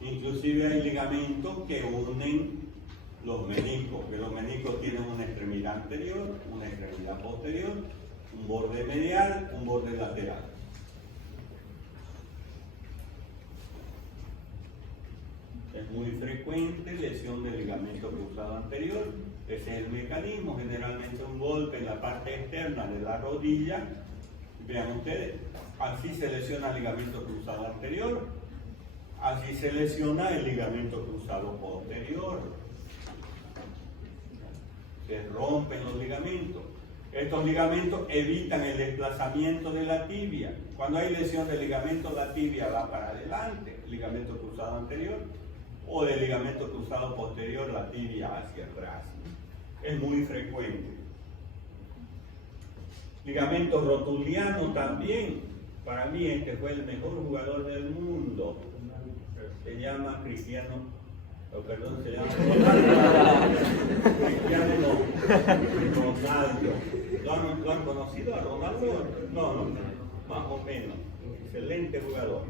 Inclusive hay ligamentos que unen los meniscos, que los meniscos tienen una extremidad anterior, una extremidad posterior, un borde medial, un borde lateral. Es muy frecuente lesión del ligamento cruzado anterior. Ese es el mecanismo, generalmente un golpe en la parte externa de la rodilla. Vean ustedes, así se lesiona el ligamento cruzado anterior, así se lesiona el ligamento cruzado posterior. Se rompen los ligamentos. Estos ligamentos evitan el desplazamiento de la tibia. Cuando hay lesión del ligamento, la tibia va para adelante, el ligamento cruzado anterior, o del ligamento cruzado posterior, la tibia hacia atrás. Es muy frecuente. Ligamento rotuliano también. Para mí este fue el mejor jugador del mundo. se llama Cristiano, perdón, se llama Cristiano Ronaldo. ¿Lo han conocido a Ronaldo? No, más o menos. Excelente jugador.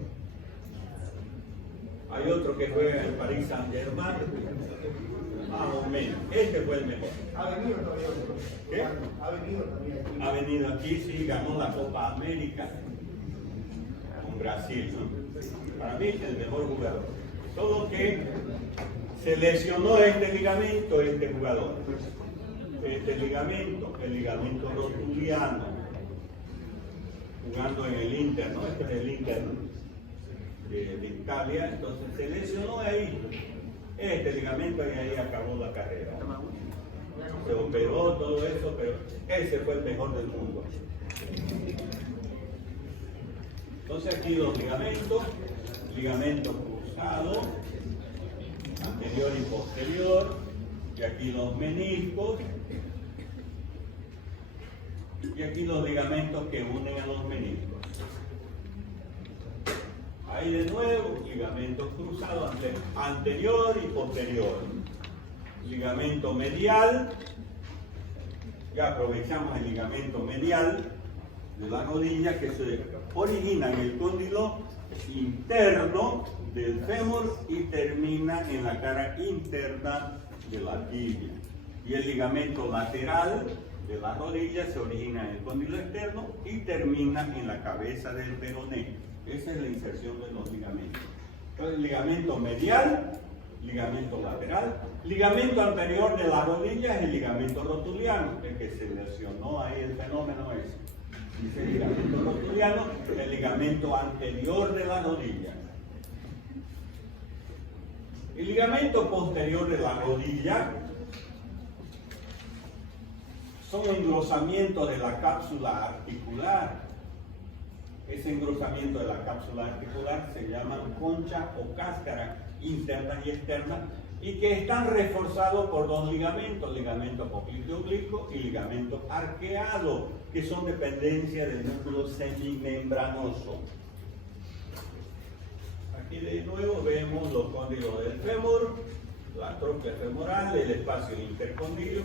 Hay otro que juega en Paris Saint-Germain, más o menos. Este fue el mejor. Ha venido todavía. ¿Qué? Ha venido también aquí. Ha venido aquí, sí, ganó la Copa América con Brasil, ¿no? Para mí es el mejor jugador. Solo que se lesionó este ligamento, este jugador. Este ligamento, el ligamento rotuliano, jugando en el Inter, ¿no? Este es el Inter de Italia, entonces se lesionó ahí este ligamento y ahí acabó la carrera. Se operó todo eso, pero ese fue el mejor del mundo. Entonces aquí los ligamentos, ligamento cruzado, anterior y posterior, y aquí los meniscos, y aquí los ligamentos que unen a los meniscos. Ahí de nuevo, ligamentos cruzados anterior y posterior. Ligamento medial, ya aprovechamos el ligamento medial de la rodilla que se origina en el cóndilo interno del fémur y termina en la cara interna de la tibia. Y el ligamento lateral de la rodilla se origina en el cóndilo externo y termina en la cabeza del peroné. Esa es la inserción de los ligamentos. Entonces, ligamento medial, ligamento lateral, ligamento anterior de la rodilla es el ligamento rotuliano, el que se lesionó ahí el fenómeno ese. Dice el ligamento rotuliano, el ligamento anterior de la rodilla. El ligamento posterior de la rodilla son engrosamientos de la cápsula articular. Ese engrosamiento de la cápsula articular se llaman concha o cáscara interna y externa y que están reforzados por dos ligamentos, ligamento popliteo oblicuo y ligamento arqueado, que son dependencia del músculo semimembranoso. Aquí de nuevo vemos los cóndilos del fémur, la tróclea femoral, el espacio intercondilio,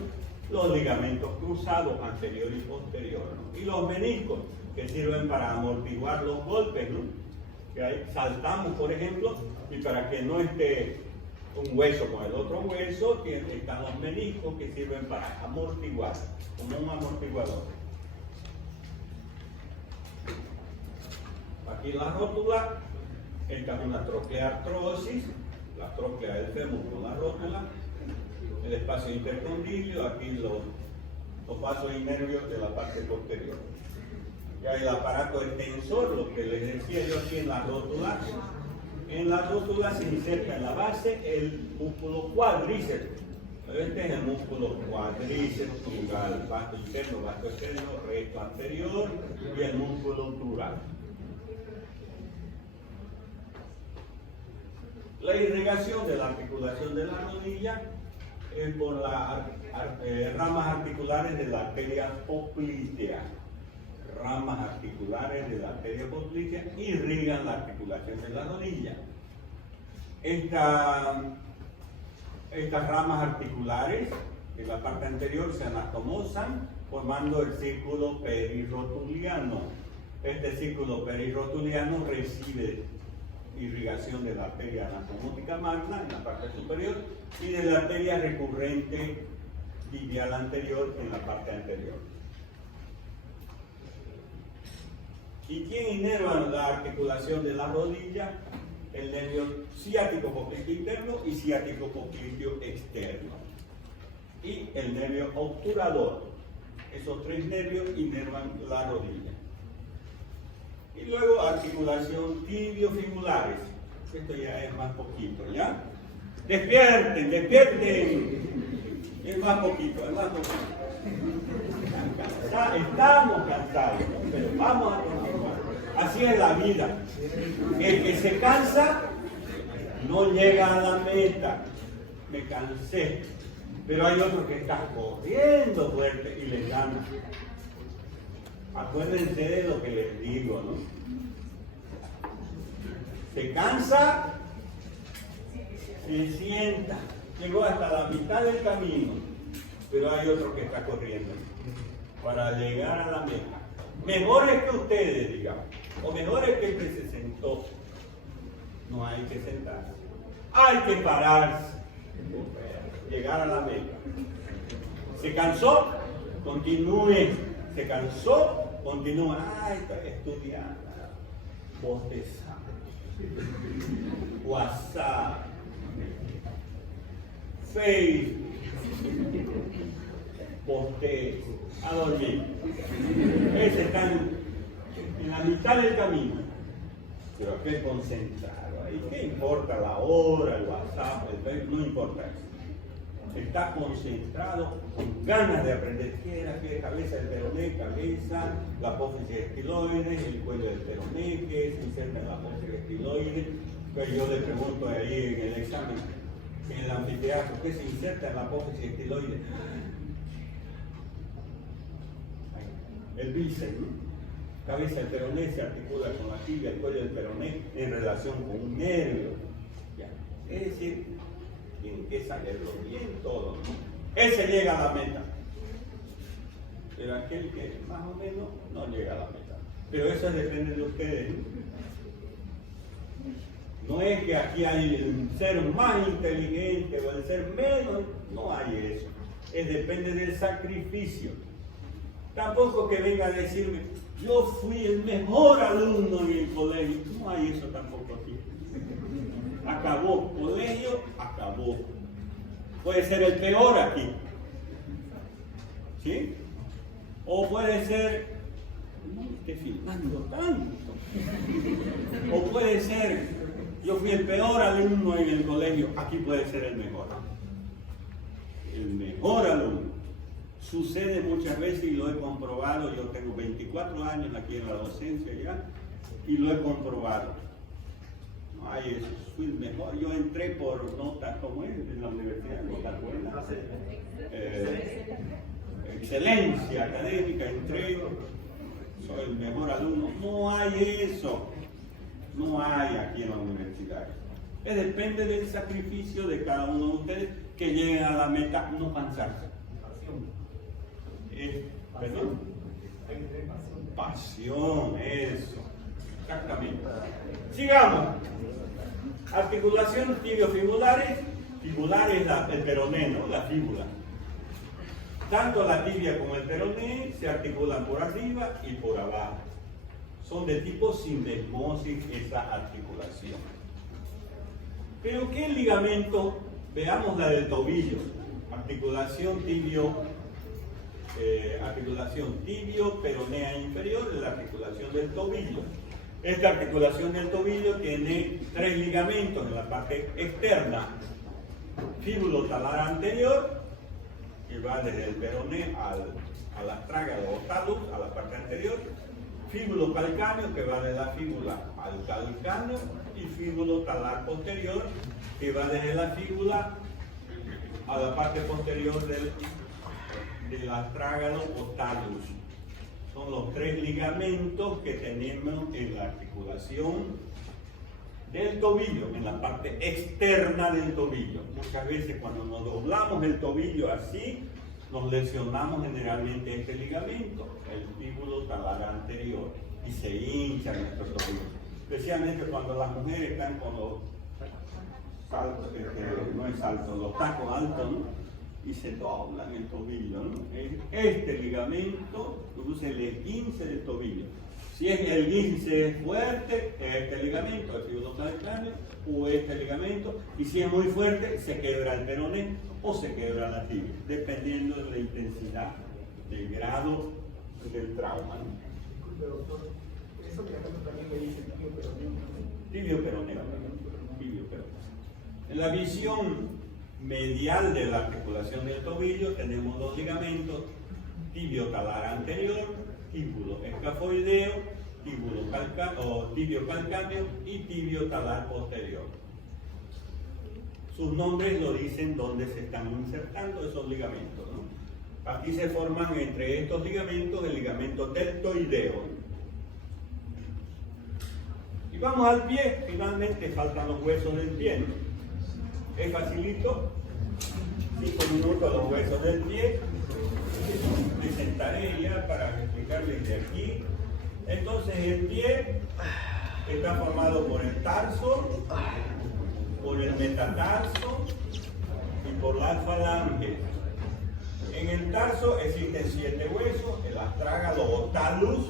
los ligamentos cruzados anterior y posterior, ¿no? Y los meniscos, que sirven para amortiguar los golpes, ¿no? Que ahí saltamos, por ejemplo, y para que no esté un hueso con el otro hueso, están los meniscos que sirven para amortiguar, como un amortiguador. Aquí la rótula, esta es una trocleartrosis, la tróclea del fémur con la rótula, el espacio intercondilio, aquí los vasos y nervios de la parte posterior. Ya el aparato extensor, lo que les decía yo aquí en la rótula. En la rótula se inserta en la base el músculo cuádriceps. Este es el músculo cuádriceps tural, vasto interno, vasto externo, recto anterior y el músculo tural. La irrigación de la articulación de la rodilla es por las ramas articulares de la arteria poplitea. Ramas articulares de la arteria poplitea irrigan la articulación de la rodilla. Estas ramas articulares de la parte anterior se anastomosan formando el círculo perirrotuliano. Este círculo perirrotuliano recibe irrigación de la arteria anatomótica magna en la parte superior y de la arteria recurrente tibial anterior en la parte anterior. ¿Y quién inerva la articulación de la rodilla? El nervio ciático popliteo interno y ciático popliteo externo. Y el nervio obturador. Esos tres nervios inervan la rodilla. Y luego articulación tibiofibulares. Esto ya es más poquito, ¿ya? ¡Despierten, despierten! Es más poquito, es más poquito. Estamos cansados, pero vamos a continuar. Así es la vida. El que se cansa no llega a la meta. Me cansé. Pero hay otro que está corriendo fuerte y le gana. Acuérdense de lo que les digo, ¿no? Se cansa se sienta, llegó hasta la mitad del camino, pero hay otro que está corriendo para llegar a la meta. Mejores que ustedes, digamos, o mejores que el que se sentó. No hay que sentarse, hay que pararse, llegar a la meta. ¿Se cansó? Continúe. ¿Se cansó? Continúa. Ay, está estudiando, bostezando, WhatsApp, Facebook, bostezo, a dormir. Ese está en la mitad del camino, pero aquel concentrado ahí. ¿Qué importa la hora, el WhatsApp, el Facebook? No importa eso. Está concentrado, con ganas de aprender qué era, qué cabeza del peroné, cabeza, la apófisis estiloides, el cuello del peroné, qué se inserta en la apófisis estiloides. Pues yo le pregunto ahí en el examen, en el anfiteatro, ¿qué se inserta en la apófisis estiloides? El bíceps, ¿no? Cabeza del peroné se articula con la tibia, el cuello del peroné en relación con un nervio. Ya. Es decir, tienen que saberlo bien todo, ¿no? Ese llega a la meta. Pero aquel que más o menos no llega a la meta. Pero eso depende de ustedes, ¿no? No es que aquí hay el ser más inteligente o el ser menos, no hay eso. Depende del sacrificio. Tampoco que venga a decirme, yo fui el mejor alumno en el colegio. No hay eso tampoco aquí. Acabó, colegio, acabó. Puede ser el peor aquí. ¿Sí? O puede ser, no me esté filmando tanto. O puede ser, yo fui el peor alumno en el colegio, aquí puede ser el mejor. El mejor alumno. Sucede muchas veces y lo he comprobado. Yo tengo 24 años aquí en la docencia ya y lo he comprobado. No hay eso, fui el mejor. Yo entré por notas como es en la universidad, notas buenas. Excelencia académica, entré, soy el mejor alumno. No hay eso. No hay aquí en la universidad. Depende del sacrificio de cada uno de ustedes que lleguen a la meta, no cansarse. ¿Perdón? Pasión, eso. Exactamente. Sigamos. Articulaciones tibiofibulares. Fibular es el peroné, ¿no? La fíbula. Tanto la tibia como el peroné se articulan por arriba y por abajo. Son de tipo sindesmosis esa articulación. Pero ¿qué ligamento? Veamos la del tobillo. Articulación tibio-peronea inferior es la articulación del tobillo. Esta articulación del tobillo tiene 3 ligamentos en la parte externa. Fíbulo talar anterior, que va desde el peroné al astrágalo o talus, a la parte anterior. Fíbulo calcáneo, que va de la fíbula al calcáneo. Y fíbulo talar posterior, que va desde la fíbula a la parte posterior del astrágalo o talus. Son los 3 ligamentos que tenemos en la articulación del tobillo, en la parte externa del tobillo. Muchas veces cuando nos doblamos el tobillo así, nos lesionamos generalmente este ligamento, el fíbulo talar anterior, y se hincha nuestro tobillo. Especialmente cuando las mujeres están con los saltos, no es salto, los tacos altos, ¿no? Y se doblan el tobillo, ¿no? Este ligamento produce el esguince del tobillo. Si es el esguince fuerte, este ligamento, el fíbulo calcáneo, o este ligamento, y si es muy fuerte, se quebra el peroné o se quebra la tibia, dependiendo de la intensidad, del grado del trauma, ¿no? Disculpe, doctor, eso que acá también le dice tibio-peroneo. Tibio-peroneo. En la visión medial de la articulación del tobillo tenemos 2 ligamentos, tibio-talar anterior, tíbulo escafoideo, tibio calcáneo y tibio-talar posterior. Sus nombres lo dicen dónde se están insertando esos ligamentos, ¿no? Aquí se forman entre estos ligamentos el ligamento deltoideo. Y vamos al pie, finalmente faltan los huesos del pie, ¿no? Es facilito. 5 minutos los huesos del pie. Me sentaré ya para explicarles de aquí. Entonces el pie está formado por el tarso, por el metatarso y por las falanges. En el tarso existen 7 huesos: el astrágalo o talus,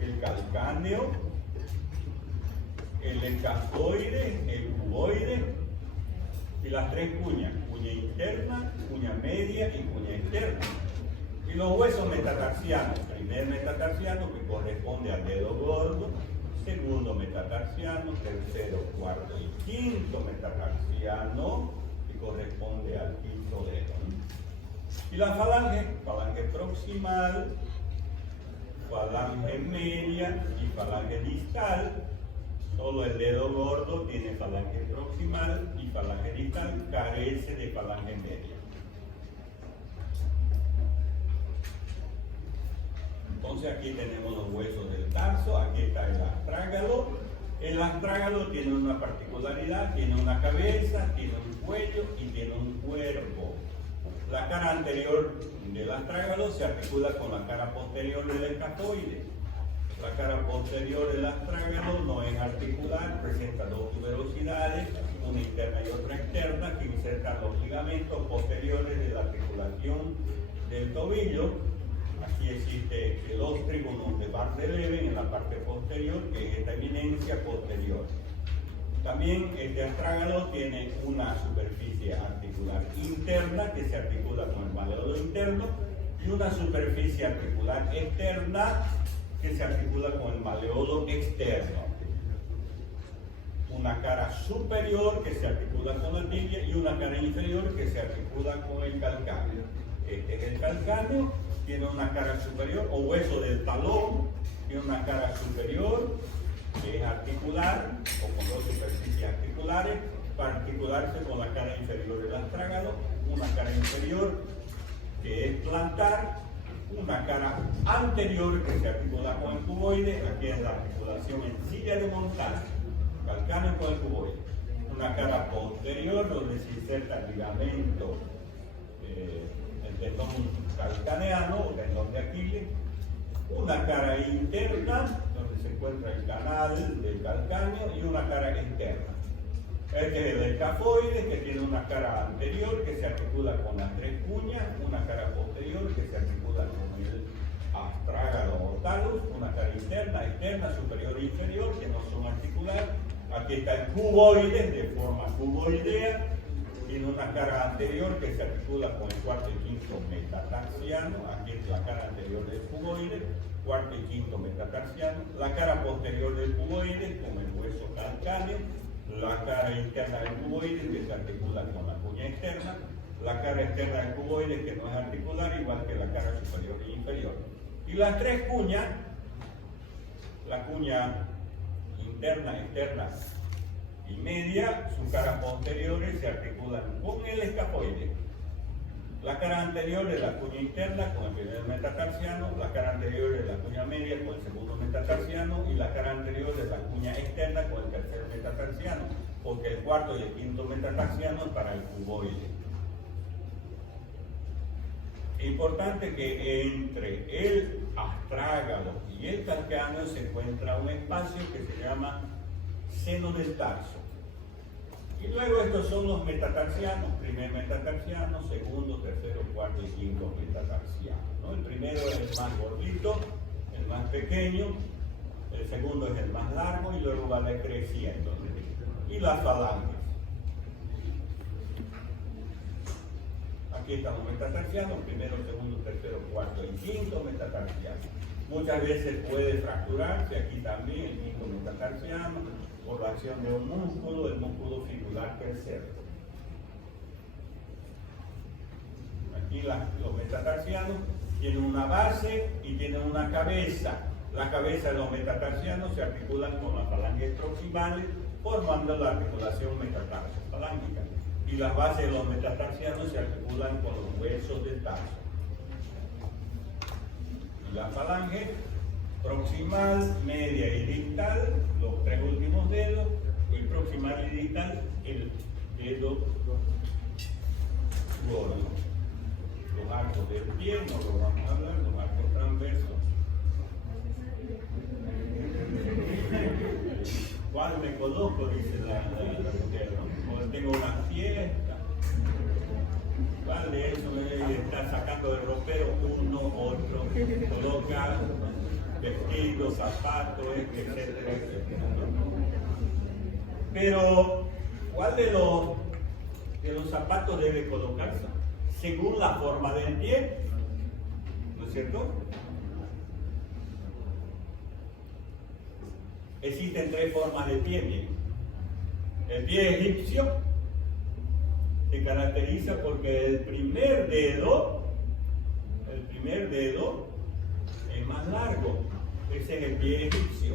el calcáneo, el escafoide, el cuboide y las 3 cuñas: cuña interna, cuña media y cuña externa. Y los huesos metatarsianos: primer metatarsiano, que corresponde al dedo gordo; segundo metatarsiano; tercero, cuarto y quinto metatarsiano, que corresponde al quinto dedo. Y la falange: falange proximal, falange media y falange distal. Solo el dedo gordo tiene falange proximal y falange distal carece de falange media. Entonces aquí tenemos los huesos del tarso, aquí está el astrágalo. El astrágalo tiene una particularidad: tiene una cabeza, tiene un cuello y tiene un cuerpo. La cara anterior del astrágalo se articula con la cara posterior del escafoide. La cara posterior del astrágalo no es articular, presenta 2 tuberosidades, una interna y otra externa, que insertan los ligamentos posteriores de la articulación del tobillo. Aquí existe el ostrígono de Bardet-Leven en la parte posterior, que es esta eminencia posterior. También este astrágalo tiene una superficie articular interna que se articula con el maleolo interno y una superficie articular externa que se articula con el maleolo externo. Una cara superior que se articula con la tibia y una cara inferior que se articula con el calcáneo. Este es el calcáneo, tiene una cara superior o hueso del talón, tiene una cara superior que es articular o con 2 superficies articulares para articularse con la cara inferior del astrágalo, una cara inferior que es plantar, una cara anterior que se articula con el cuboide. Aquí es la articulación en silla de montar, calcáneo con el cuboide. Una cara posterior donde se inserta el ligamento, el tendón calcaneano o tendón de Aquiles. Una cara interna donde se encuentra el canal del calcáneo y una cara externa. Este es el escafoide, que tiene una cara anterior que se articula con las 3 cuñas, una cara posterior que se articula con el astrágalo o talus, una cara interna, externa, superior e inferior, que no son articulares. Aquí está el cuboide de forma cuboidea, tiene una cara anterior que se articula con el cuarto y quinto metatarsiano. Aquí es la cara anterior del cuboide, cuarto y quinto metatarsiano. La cara posterior del cuboide con el hueso calcáneo. La cara interna del cuboide que se articula con la cuña externa. La cara externa del cuboide que no es articular, igual que la cara superior e inferior. Y las 3 cuñas, la cuña interna, externa y media, sus caras posteriores se articulan con el escafoide. La cara anterior de la cuña interna con el primer metatarsiano, la cara anterior de la cuña media con el segundo metatarsiano y la cara anterior de la cuña externa con el tercer metatarsiano, porque el cuarto y el quinto metatarsiano es para el cuboide. Es importante que entre el astrágalo y el calcáneo se encuentra un espacio que se llama seno del tarso. Y luego estos son los metatarsianos: primer metatarsiano, segundo, tercero, cuarto y quinto metatarsiano, ¿no? El primero es el más gordito, el más pequeño, el segundo es el más largo y luego va decreciendo. Y las falanges. Aquí están los metatarsianos: primero, segundo, tercero, cuarto y quinto metatarsiano. Muchas veces puede fracturarse aquí también el quinto metatarsiano por la acción de un músculo, el músculo fibular tercero. Aquí los metatarsianos tienen una base y tienen una cabeza. La cabeza de los metatarsianos se articulan con las falanges proximales, formando la articulación metatarso-falángica. Y las bases de los metatarsianos se articulan con los huesos del tarso. Y la falange proximal, media y distal, los 3 últimos dedos, y proximal y distal, el dedo gordo. Los arcos del pie, no lo vamos a hablar, los arcos transversos. ¿Cuál me coloco? Dice la mujer, ¿no? O tengo una fiesta. ¿Cuál de eso me está sacando del ropero? Uno, otro, coloca vestidos, zapatos, etcétera, etcétera. Pero, ¿cuál de los zapatos debe colocarse? Según la forma del pie, ¿no es cierto? Existen tres formas de pie, miren. El pie egipcio se caracteriza porque el primer dedo es más largo. Ese es el pie egipcio.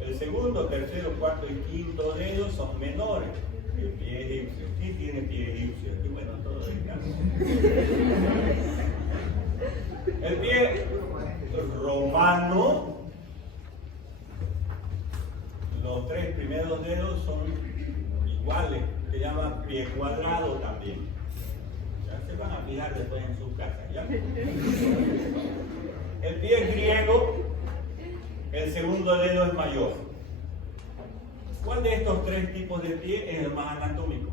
El segundo, tercero, cuarto y quinto dedos son menores. El pie egipcio. Sí tiene pie egipcio. Y bueno, todo es caso. El pie romano, los tres primeros dedos son iguales. Se llama pie cuadrado también. Ya se van a fijar después en sus casas. ¿Ya? El pie griego, el segundo dedo es mayor. ¿Cuál de estos tres tipos de pie es el más anatómico?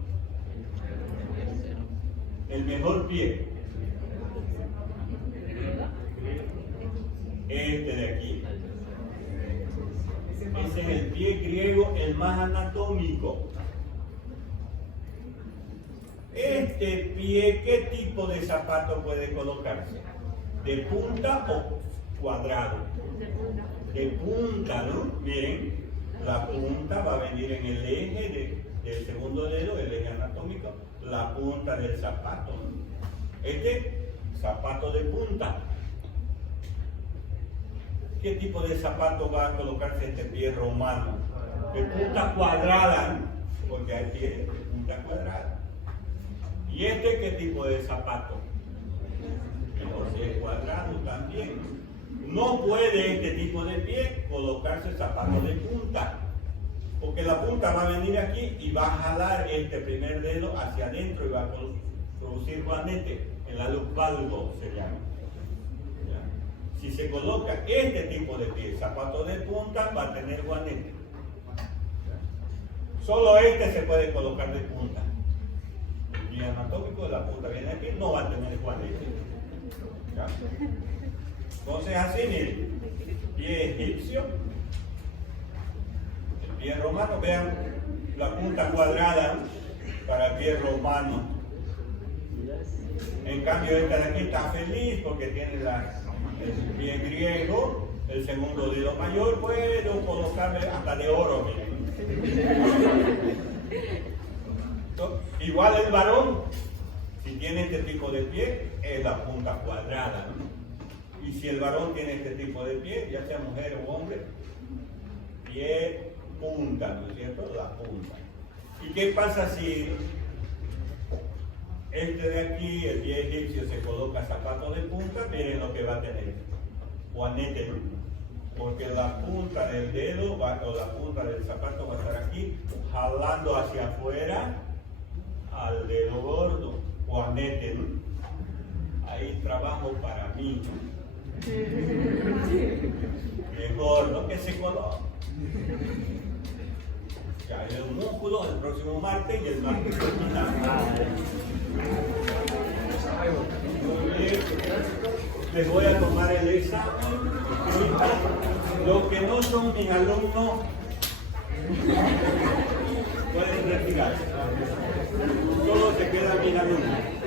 El mejor pie. Este de aquí. Ese es el pie griego, el más anatómico. Este pie, ¿qué tipo de zapato puede colocarse? ¿De punta o cuadrado? De punta, ¿no? Miren, la punta va a venir en el eje del segundo dedo, el eje anatómico, la punta del zapato, ¿no? Este zapato de punta. ¿Qué tipo de zapato va a colocarse este pie romano? De punta cuadrada, ¿no? Porque hay pies de punta cuadrada. ¿Y este qué tipo de zapato? De cuadrado también. No puede este tipo de pie colocarse zapatos de punta, porque la punta va a venir aquí y va a jalar este primer dedo hacia adentro y va a producir juanete, en la luz valgo se llama. ¿Ya? Si se coloca este tipo de pie, zapato de punta, va a tener juanete. ¿Ya? Solo este se puede colocar de punta. El pie anatómico de la punta viene aquí, no va a tener juanete. ¿Ya? Entonces así, miren, pie egipcio, el pie romano, vean la punta cuadrada para el pie romano. En cambio esta de aquí está feliz porque tiene el pie griego, el segundo dedo mayor, puedo colocarle hasta de oro, miren. Entonces, igual el varón, si tiene este tipo de pie, es la punta cuadrada, ¿no? Y si el varón tiene este tipo de pie, ya sea mujer o hombre, pie punta, ¿no es cierto? La punta. ¿Y qué pasa si este de aquí, el pie egipcio, se coloca zapato de punta? Miren lo que va a tener. Juanete, ¿no? Porque la punta del dedo o la punta del zapato va a estar aquí, jalando hacia afuera al dedo gordo. Juanete, ¿no? Hay trabajo para mí. Mejor, ¿no? Que se coloque. Ya, el músculo el próximo martes y el martes les voy a tomar el examen. Los que no son mis alumnos pueden retirarse. Solo se quedan mis alumnos.